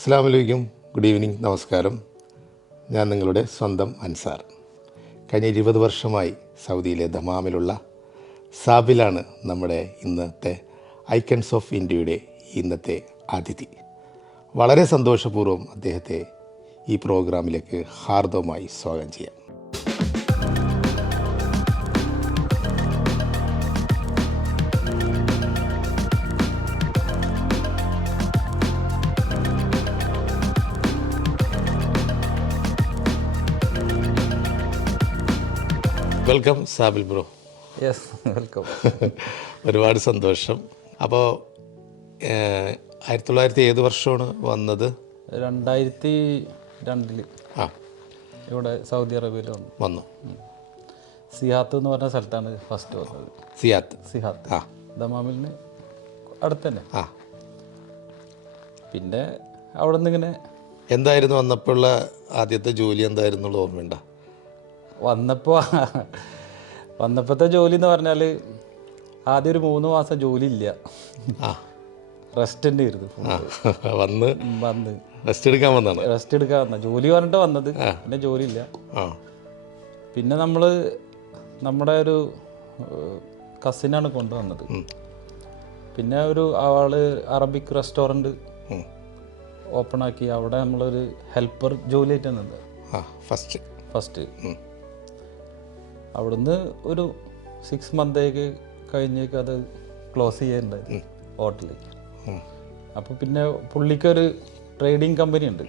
അസ്സലാമു അലൈക്കും, good evening, നമസ്കാരം. ഞാൻ നിങ്ങളുടെ സ്വന്തം അൻസാർ. കഴിഞ്ഞ 20 വർഷമായി സൗദിയിലെ ദമാമിലുള്ള സാബിലാണ് നമ്മുടെ ഇന്നത്തെ ഐക്കൺസ് ഓഫ് ഇന്ത്യയുടെ ഇന്നത്തെ അതിഥി. വളരെ സന്തോഷപൂർവ്വം അദ്ദേഹത്തെ ഈ പ്രോഗ്രാമിലേക്ക് ഹാർദവമായി സ്വാഗതം ചെയ്യാം. Welcome Sabil bro. Yes, welcome. ഒരുപാട് സന്തോഷം. അപ്പോൾ 1900 ഏത് വർഷമാണ് വന്നത്? 2002 ആ, ഇവിടെ സൗദി അറേബ്യയിൽ വന്നു. സിഹാത്ത് എന്ന് പറഞ്ഞ സ്ഥലത്താണ് ഫസ്റ്റ് വന്നത്. സിഹാത്ത് ആ, ദമാമിലിന് അടുത്ത് തന്നെ. ആ. പിന്നെ അവിടെ നിന്ന് ഇങ്ങനെ എന്തായിരുന്നു വന്നപ്പോഴുള്ള ആദ്യത്തെ ജോലി എന്തായിരുന്നു ഓർമ്മയുണ്ടോ? വന്നപ്പോഴത്തെ ജോലി എന്ന് പറഞ്ഞാൽ ആദ്യം ഒരു 3 മാസം ജോലി ഇല്ല, റെസ്റ്റ് തന്നെ ആയിരുന്നു. വന്ന് റെസ്റ്റ് എടുക്കാൻ വന്ന ജോലി പറഞ്ഞിട്ട് വന്നത്, പിന്നെ ജോലി ഇല്ല. പിന്നെ നമ്മുടെ ഒരു കസിനാണ് കൊണ്ടുവന്നത്. പിന്നെ ആള് അറബിക് റെസ്റ്റോറൻറ്റ് ഓപ്പൺ ആക്കി. അവിടെ നമ്മളൊരു ഹെൽപ്പർ ജോലി ആയിട്ട് നിന്നത് ഫസ്റ്റ്. അവിടുന്ന് ഒരു 6 മന്തൊക്കെ കഴിഞ്ഞേക്ക് അത് ക്ലോസ് ചെയ്യാനുണ്ടായിരുന്നു ഹോട്ടലിൽ. അപ്പോൾ പിന്നെ പുള്ളിക്കൊരു ട്രേഡിങ് കമ്പനി ഉണ്ട്.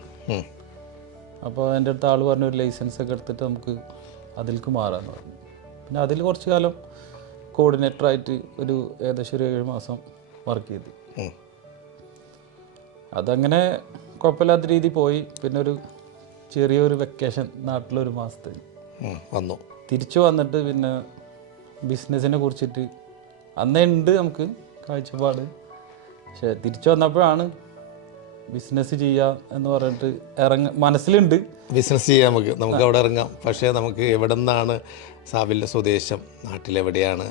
അപ്പോൾ എൻ്റെ അടുത്ത് ആൾ പറഞ്ഞ ഒരു ലൈസൻസ് ഒക്കെ എടുത്തിട്ട് നമുക്ക് അതിലേക്ക് മാറാമെന്ന് പറഞ്ഞു. പിന്നെ അതിൽ കുറച്ച് കാലം കോർഡിനേറ്ററായിട്ട് ഏകദേശം ഒരു 7 മാസം വർക്ക് ചെയ്തു. അതങ്ങനെ കുഴപ്പമില്ലാത്ത രീതി പോയി. പിന്നെ ഒരു ചെറിയൊരു വെക്കേഷൻ നാട്ടിലൊരു മാസത്തേക്ക് വന്നു. തിരിച്ചു വന്നിട്ട് പിന്നെ ബിസിനസ്സിനെ കുറിച്ചിട്ട് അന്നേ ഉണ്ട് നമുക്ക് കാഴ്ചപ്പാട്. പക്ഷെ തിരിച്ചു വന്നപ്പോഴാണ് ബിസിനസ് ചെയ്യാം എന്ന് പറഞ്ഞിട്ട് മനസ്സിലുണ്ട് ബിസിനസ് ചെയ്യാം, നമുക്ക് അവിടെ ഇറങ്ങാം. പക്ഷേ നമുക്ക് എവിടെ നിന്നാണ് സാബിലിൻ്റെ സ്വദേശം, നാട്ടിലെവിടെയാണ്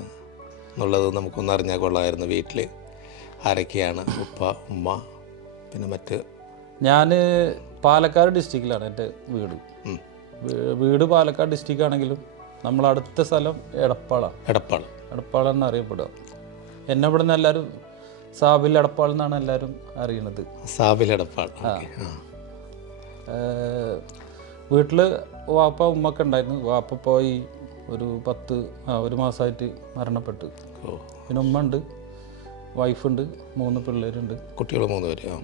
എന്നുള്ളത് നമുക്കൊന്ന് അറിഞ്ഞാൽ കൊള്ളാമായിരുന്നു. വീട്ടിൽ ആരൊക്കെയാണ്? ഉപ്പ, ഉമ്മ, പിന്നെ മറ്റ്? ഞാൻ പാലക്കാട് ഡിസ്ട്രിക്റ്റിലാണ് എൻ്റെ വീട് പാലക്കാട് ഡിസ്ട്രിക്റ്റ് ആണെങ്കിലും നമ്മളടുത്ത സ്ഥലം എടപ്പാൾ എന്നറിയപ്പെടുക. എന്നെ ഇവിടെ നിന്ന് എല്ലാവരും സാബിൽ എടപ്പാൾ എന്നാണ് എല്ലാവരും അറിയണത്. സാബിൽ എടപ്പാൾ. വീട്ടിൽ വാപ്പ ഉമ്മൊക്കെ ഉണ്ടായിരുന്നു. വാപ്പ പോയി ഒരു മാസമായിട്ട് മരണപ്പെട്ടു. പിന്നെ ഉമ്മ ഉണ്ട്, വൈഫുണ്ട്, 3 പിള്ളേരുണ്ട്. കുട്ടികൾ 3 പേര്.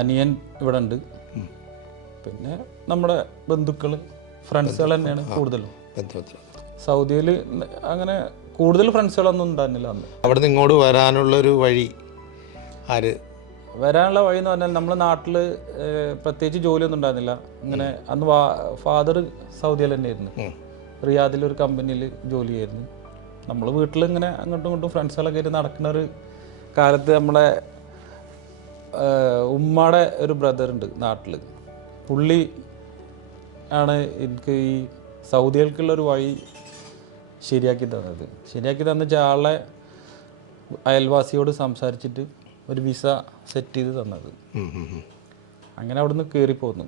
അനിയൻ ഇവിടെ ഉണ്ട്. പിന്നെ നമ്മുടെ ബന്ധുക്കൾ, ഫ്രണ്ട്സുകൾ തന്നെയാണ് കൂടുതലും. സൗദിയിൽ അങ്ങനെ കൂടുതൽ ഫ്രണ്ട്സുകളൊന്നും ഉണ്ടായിരുന്നില്ല അന്ന്. അവിടെ നിന്ന് ഇങ്ങോട്ട് വരാനുള്ളൊരു വഴി വരാനുള്ള വഴി എന്ന് പറഞ്ഞാൽ നമ്മുടെ നാട്ടിൽ പ്രത്യേകിച്ച് ജോലിയൊന്നും ഉണ്ടായിരുന്നില്ല. ഇങ്ങനെ അന്ന് ഫാദർ സൗദിയിൽ തന്നെയായിരുന്നു. റിയാദിലൊരു കമ്പനിയിൽ ജോലി ചെയ്യായിരുന്നു. നമ്മൾ വീട്ടിൽ ഇങ്ങനെ അങ്ങോട്ടും ഇങ്ങോട്ടും ഫ്രണ്ട്സുകളൊക്കെ ആയിട്ട് നടക്കുന്ന ഒരു കാലത്ത് നമ്മളെ ഉമ്മയുടെ ഒരു ബ്രദറുണ്ട് നാട്ടിൽ. പുള്ളി ആണ് എനിക്ക് ഈ സൗദികൾക്കുള്ളൊരു വഴി ശരിയാക്കി തന്നിട്ട് ആളെ അയൽവാസിയോട് സംസാരിച്ചിട്ട് ഒരു വിസ സെറ്റ് ചെയ്ത് തന്നത്. അങ്ങനെ അവിടുന്ന് കയറിപ്പോന്നു.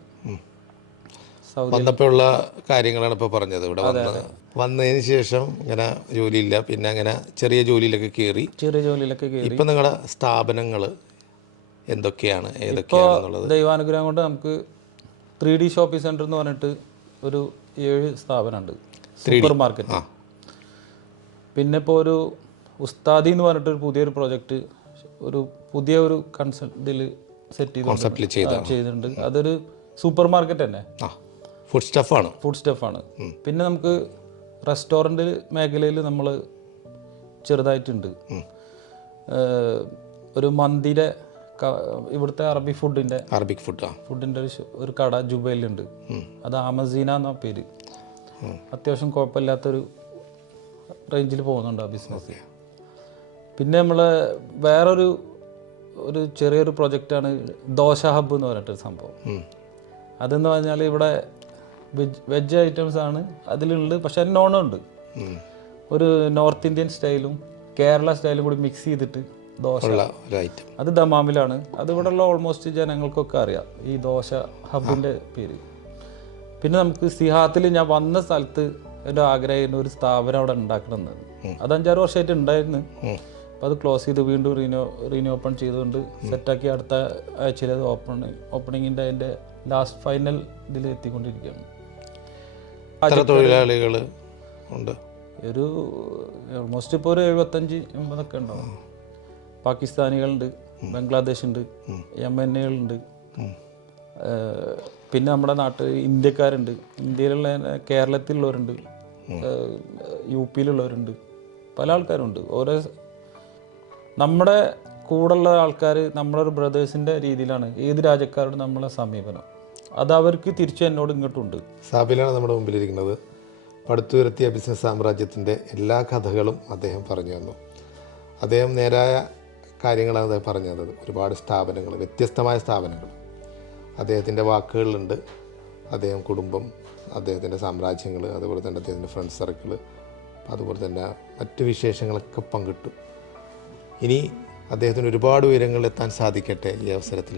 വന്നപ്പോഴുള്ള കാര്യങ്ങളാണ് ഇപ്പോൾ പറഞ്ഞത്. ഇവിടെ വന്നതിന് ശേഷം ഇങ്ങനെ ജോലിയില്ല, പിന്നെ അങ്ങനെ ചെറിയ ജോലിയിലൊക്കെ കയറി. ഇപ്പം നിങ്ങളുടെ സ്ഥാപനങ്ങൾ എന്തൊക്കെയാണ്, ഏതൊക്കെയാണെന്നുള്ളത്? ദൈവാനുഗ്രഹം കൊണ്ട് നമുക്ക് 3D ഷോപ്പിംഗ് സെൻറ്റർ എന്ന് പറഞ്ഞിട്ട് ഒരു 7 സ്ഥാപനമുണ്ട്. Super market. പിന്നെ ഇപ്പോൾ ഒരു ഉസ്താദി എന്ന് പറഞ്ഞിട്ടൊരു പുതിയൊരു പ്രോജക്റ്റ് പുതിയൊരു കൺസെപ്റ്റിൽ സെറ്റ് ചെയ്തിട്ടുണ്ട്. അതൊരു സൂപ്പർ മാർക്കറ്റ് തന്നെ, ഫുഡ് സ്റ്റഫാണ്. പിന്നെ നമുക്ക് റെസ്റ്റോറൻറ്റ് മേഖലയിൽ നമ്മൾ ചെറുതായിട്ടുണ്ട്. ഒരു മന്തിയുടെ ഇവിടുത്തെ അറബിക് ഫുഡിൻ്റെ ഒരു കട ജുബൈലുണ്ട്. അത് ആമസീന എന്ന പേര്. അത്യാവശ്യം കുഴപ്പമില്ലാത്തൊരു റേഞ്ചിൽ പോകുന്നുണ്ട് ആ ബിസിനസ്. പിന്നെ നമ്മൾ വേറൊരു ചെറിയൊരു പ്രൊജക്റ്റാണ് ദോശ ഹബ്ബ് എന്ന് പറഞ്ഞിട്ടൊരു സംഭവം. അതെന്ന് പറഞ്ഞാൽ ഇവിടെ വെജ് ഐറ്റംസ് ആണ് അതിലുള്ളത്. പക്ഷെ നോണും ഉണ്ട്. ഒരു നോർത്ത് ഇന്ത്യൻ സ്റ്റൈലും കേരള സ്റ്റൈലും കൂടി മിക്സ് ചെയ്തിട്ട് ദോശ, ഉള്ള ഒരു ഐറ്റം. അത് ദമാമിലാണ്. അത് ഇവിടെയുള്ള ഓൾമോസ്റ്റ് ജനങ്ങൾക്കൊക്കെ അറിയാം ഈ ദോശ ഹബിൻ്റെ പേര്. പിന്നെ നമുക്ക് സിഹാത്തിൽ ഞാൻ വന്ന സ്ഥലത്ത് ഒരു ആഗ്രഹമായിരുന്നു ഒരു സ്ഥാപനം അവിടെ ഉണ്ടാക്കണമെന്ന്. അത് 5-6 വർഷമായിട്ട് ഉണ്ടായിരുന്നു. അപ്പോൾ അത് ക്ലോസ് ചെയ്ത് വീണ്ടും റീനോ ഓപ്പൺ ചെയ്തുകൊണ്ട് സെറ്റാക്കി അടുത്ത ആഴ്ചയിൽ അത് ഓപ്പണിങ്ങിൻ്റെ അതിൻ്റെ ലാസ്റ്റ് ഫൈനൽ ഇതിൽ എത്തിക്കൊണ്ടിരിക്കുകയാണ്. എത്ര തൊഴിലാളികൾ ഉണ്ട്? ഒരു ഓൾമോസ്റ്റ് ഇപ്പോൾ ഒരു 75-80 ഉണ്ടാവും. പാകിസ്ഥാനികളുണ്ട്, ബംഗ്ലാദേശ് ഉണ്ട്, യമനുകളുണ്ട്, പിന്നെ നമ്മുടെ നാട്ടിൽ ഇന്ത്യക്കാരുണ്ട്, ഇന്ത്യയിലുള്ള കേരളത്തിലുള്ളവരുണ്ട്, UP-യിലുള്ളവരുണ്ട്, പല ആൾക്കാരുണ്ട്. ഓരോ നമ്മുടെ കൂടെയുള്ള ആൾക്കാർ നമ്മളൊരു ബ്രദേഴ്സിൻ്റെ രീതിയിലാണ് ഏത് രാജ്യക്കാരോട് നമ്മളെ സമീപനം. അത് അവർക്ക് തിരിച്ചു എന്നോട് ഇങ്ങോട്ടുണ്ട്. സാബിലാണ് നമ്മുടെ മുമ്പിലിരിക്കുന്നത്. പടുത്തുയർത്തിയ ബിസിനസ് സാമ്രാജ്യത്തിൻ്റെ എല്ലാ കഥകളും അദ്ദേഹം പറഞ്ഞു തന്നു. അദ്ദേഹം നേരായ കാര്യങ്ങളാണ് അദ്ദേഹം പറഞ്ഞു തന്നത്. ഒരുപാട് സ്ഥാപനങ്ങൾ, വ്യത്യസ്തമായ സ്ഥാപനങ്ങൾ അദ്ദേഹത്തിൻ്റെ വാക്കുകളിലുണ്ട്. അദ്ദേഹം കുടുംബം, അദ്ദേഹത്തിൻ്റെ സാമ്രാജ്യങ്ങൾ, അതുപോലെ തന്നെ അദ്ദേഹത്തിൻ്റെ ഫ്രണ്ട് സർക്കിൾ, അതുപോലെ തന്നെ മറ്റ് വിശേഷങ്ങളൊക്കെ പങ്കിട്ടു. ഇനി അദ്ദേഹത്തിന് ഒരുപാട് ഉയരങ്ങളിൽ എത്താൻ സാധിക്കട്ടെ. ഈ അവസരത്തിൽ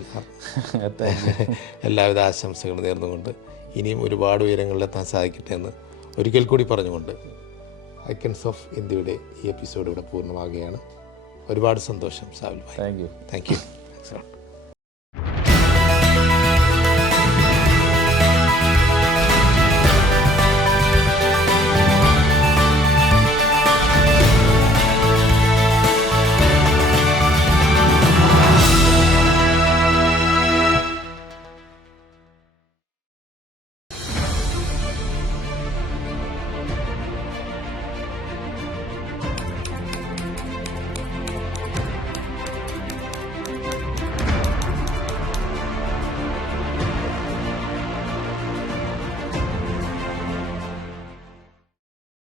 എല്ലാവിധ ആശംസകളും നേർന്നുകൊണ്ട് ഇനിയും ഒരുപാട് ഉയരങ്ങളിലെത്താൻ സാധിക്കട്ടെ എന്ന് ഒരിക്കൽ കൂടി പറഞ്ഞുകൊണ്ട് ഐക്കൺസ് ഓഫ് ഇന്ത്യയുടെ ഈ എപ്പിസോഡ് ഇവിടെ പൂർണ്ണമാകുകയാണ്. ഒരുപാട് സന്തോഷം സാബിൽ ഭായ്. Thank you. Thank U.